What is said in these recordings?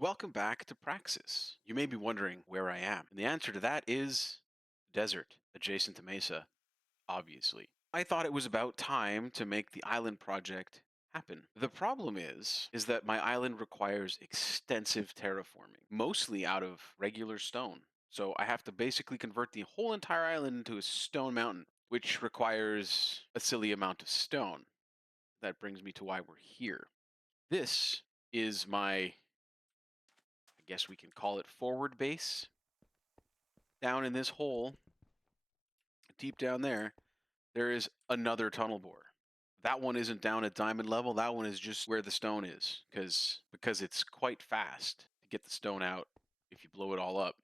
Welcome back to Praxis. You may be wondering where I am, and the answer to that is desert, adjacent to Mesa, obviously. I thought it was about time to make the island project happen. The problem is that my island requires extensive terraforming, mostly out of regular stone. So I have to basically convert the whole entire island into a stone mountain, which requires a silly amount of stone. That brings me to why we're here. This is my, I guess we can call it forward base. Down in this hole, deep down there is another tunnel bore. That one isn't down at diamond level. That one is just where the stone is, because it's quite fast to get the stone out if you blow it all up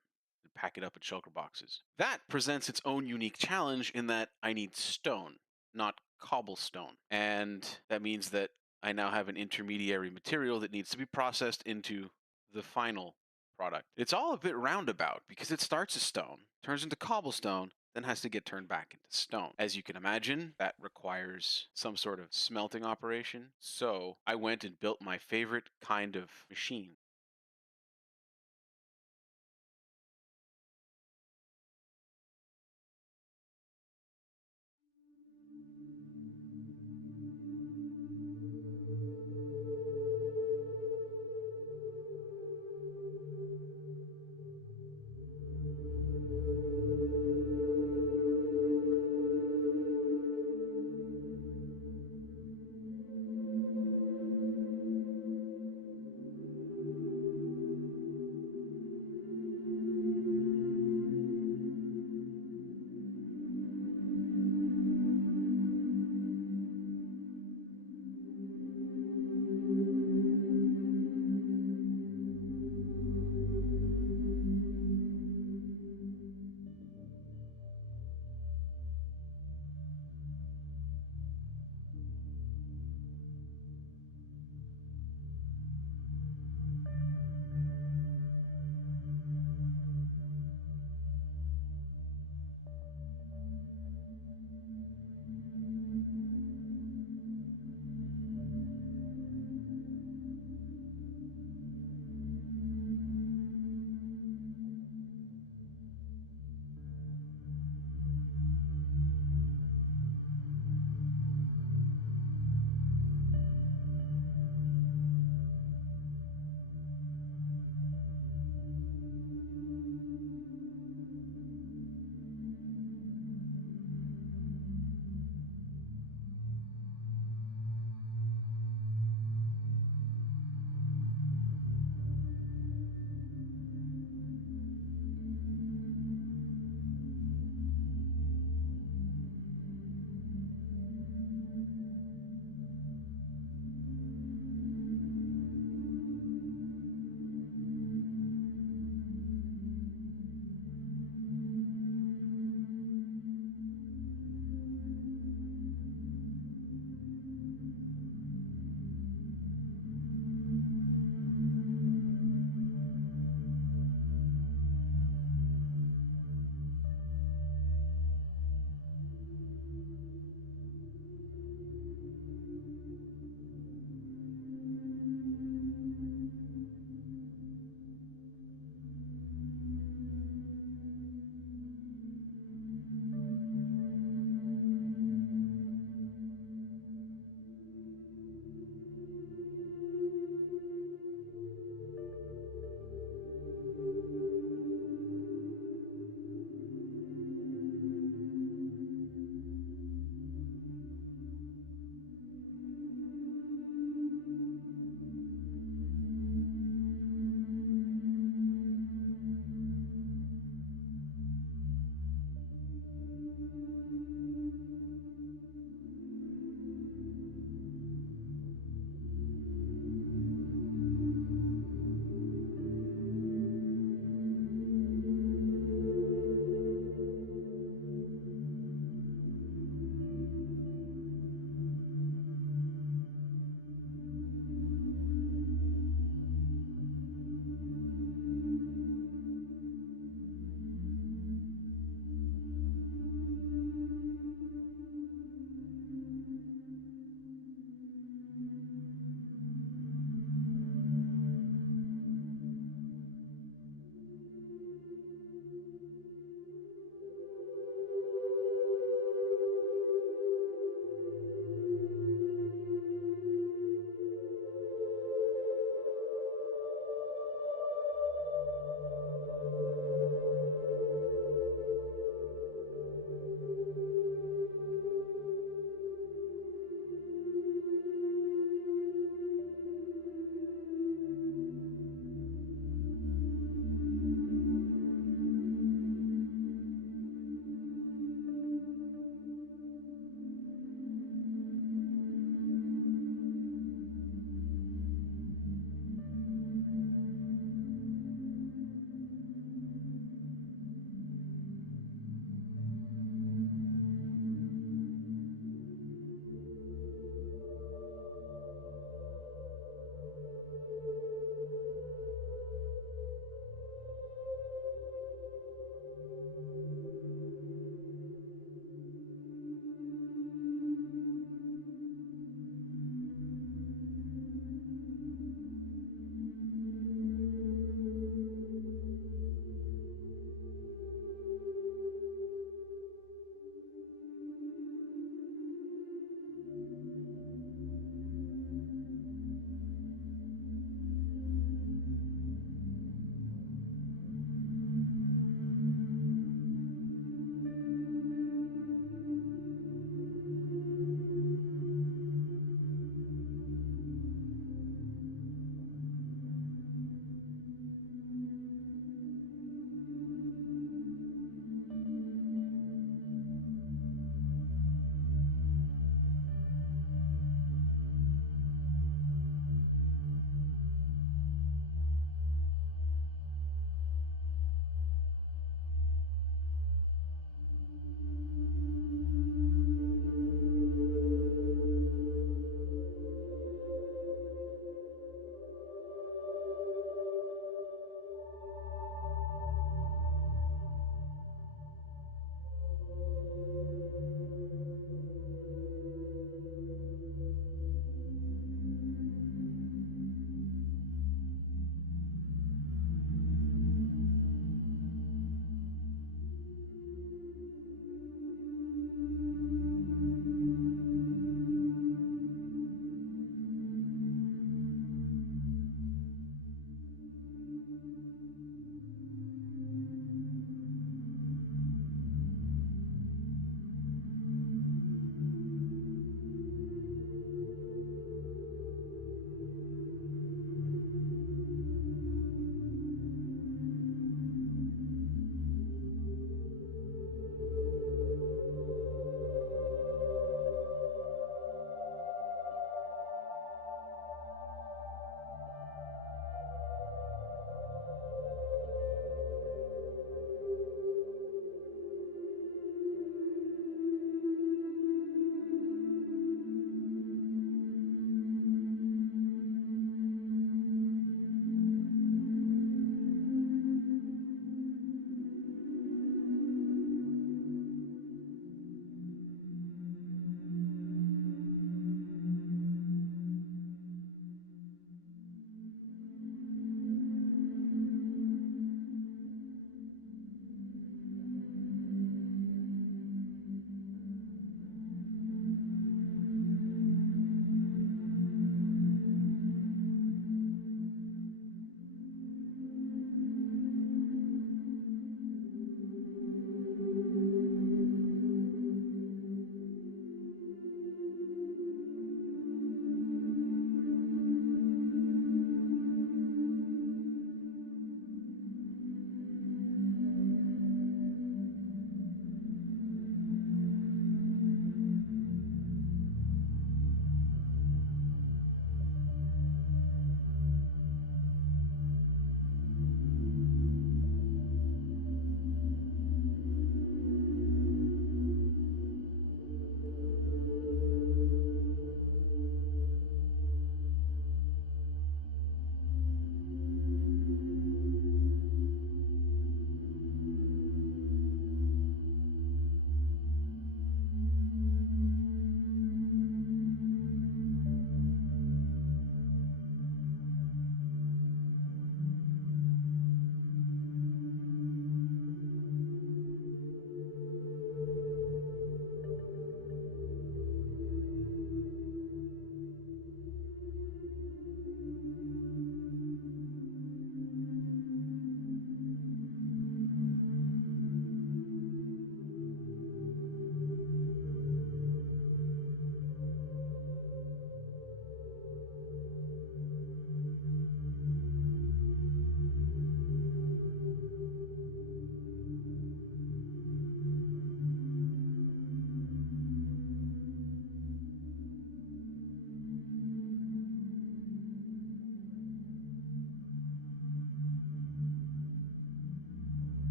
and pack it up in shulker boxes. That presents its own unique challenge in that I need stone, not cobblestone. And that means that I now have an intermediary material that needs to be processed into the final product. It's all a bit roundabout because it starts as stone, turns into cobblestone, then has to get turned back into stone. As you can imagine, that requires some sort of smelting operation. So I went and built my favorite kind of machine.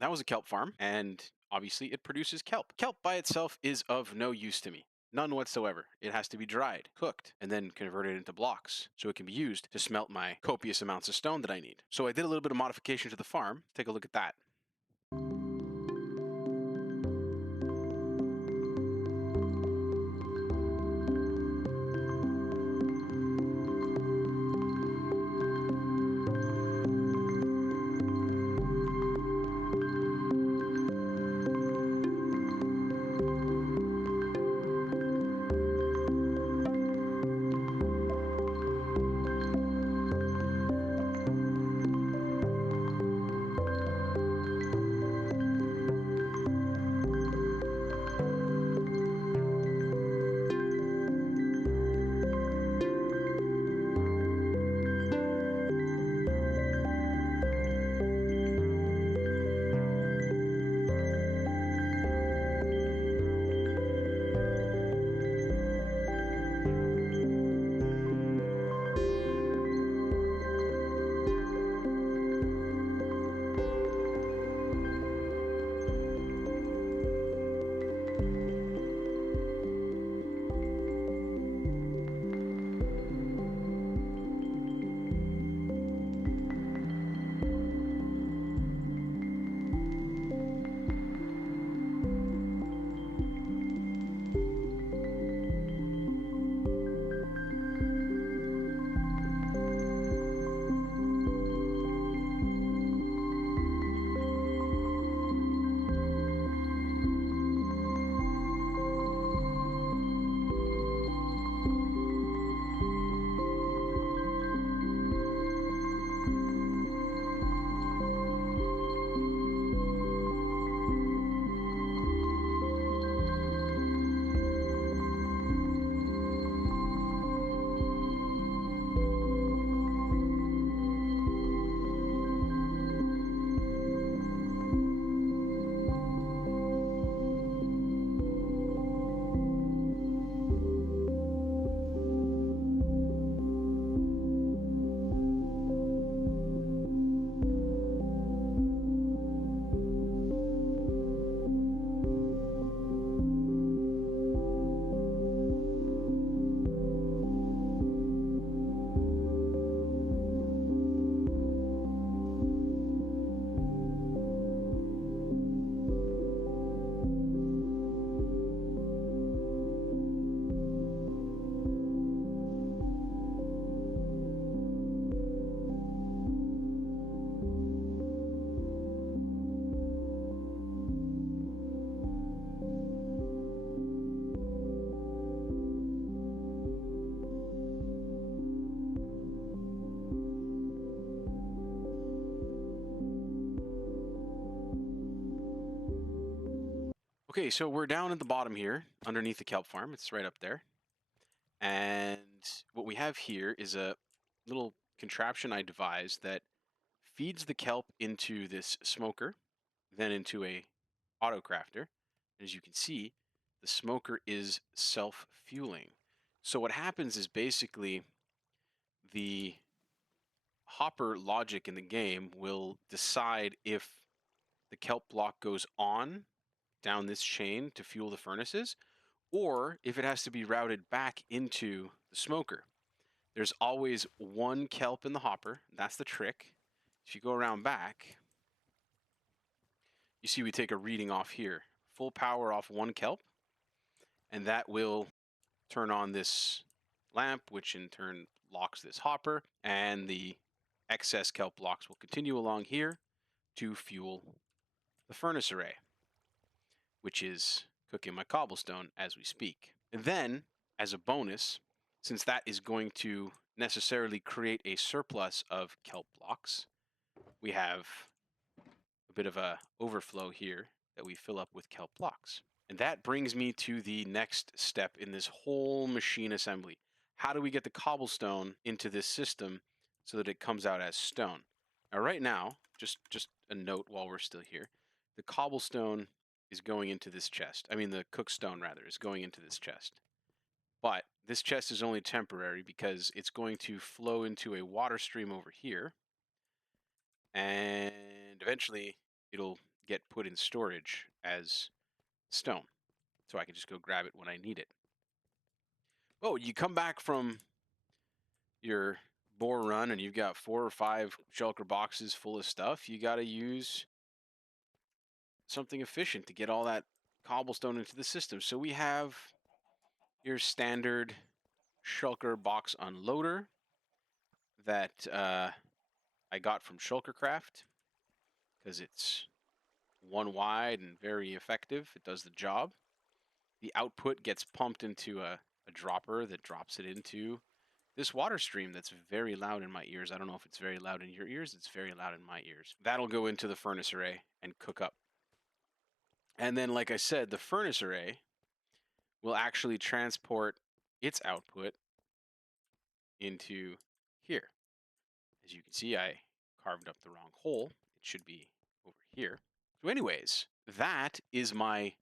That was a kelp farm, and obviously it produces kelp. Kelp by itself is of no use to me. None whatsoever. It has to be dried, cooked, and then converted into blocks so it can be used to smelt my copious amounts of stone that I need. So I did a little bit of modification to the farm. Take a look at that. Okay, so we're down at the bottom here, underneath the kelp farm. It's right up there. And what we have here is a little contraption I devised that feeds the kelp into this smoker, then into a auto crafter. As you can see, the smoker is self-fueling. So what happens is basically the hopper logic in the game will decide if the kelp block goes on down this chain to fuel the furnaces, or if it has to be routed back into the smoker. There's always one kelp in the hopper. That's the trick. If you go around back, you see we take a reading off here. Full power off one kelp, and that will turn on this lamp, which in turn locks this hopper, and the excess kelp blocks will continue along here to fuel the furnace array, which is cooking my cobblestone as we speak. And then, as a bonus, since that is going to necessarily create a surplus of kelp blocks, we have a bit of a overflow here that we fill up with kelp blocks. And that brings me to the next step in this whole machine assembly. How do we get the cobblestone into this system so that it comes out as stone? Now, right now, just a note while we're still here, the cobblestone is going into this chest. I mean, the cookstone, rather, is going into this chest. But this chest is only temporary because it's going to flow into a water stream over here. And eventually, it'll get put in storage as stone. So I can just go grab it when I need it. Oh, you come back from your boar run and you've got 4 or 5 shulker boxes full of stuff. You got to use something efficient to get all that cobblestone into the system. So we have your standard shulker box unloader that I got from Shulkercraft because it's one wide and very effective. It does the job. The output gets pumped into a dropper that drops it into this water stream that's very loud in my ears. I don't know if it's very loud in your ears. It's very loud in my ears. That'll go into the furnace array and cook up. And then, like I said, the furnace array will actually transport its output into here. As you can see, I carved up the wrong hole. It should be over here. So anyways, that is my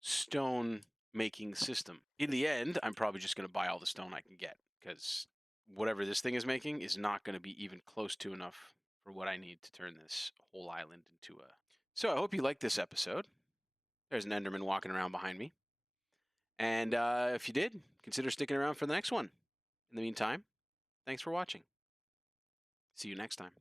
stone making system. In the end, I'm probably just going to buy all the stone I can get because whatever this thing is making is not going to be even close to enough for what I need to turn this whole island into a... So I hope you liked this episode. There's an Enderman walking around behind me. And if you did, consider sticking around for the next one. In the meantime, thanks for watching. See you next time.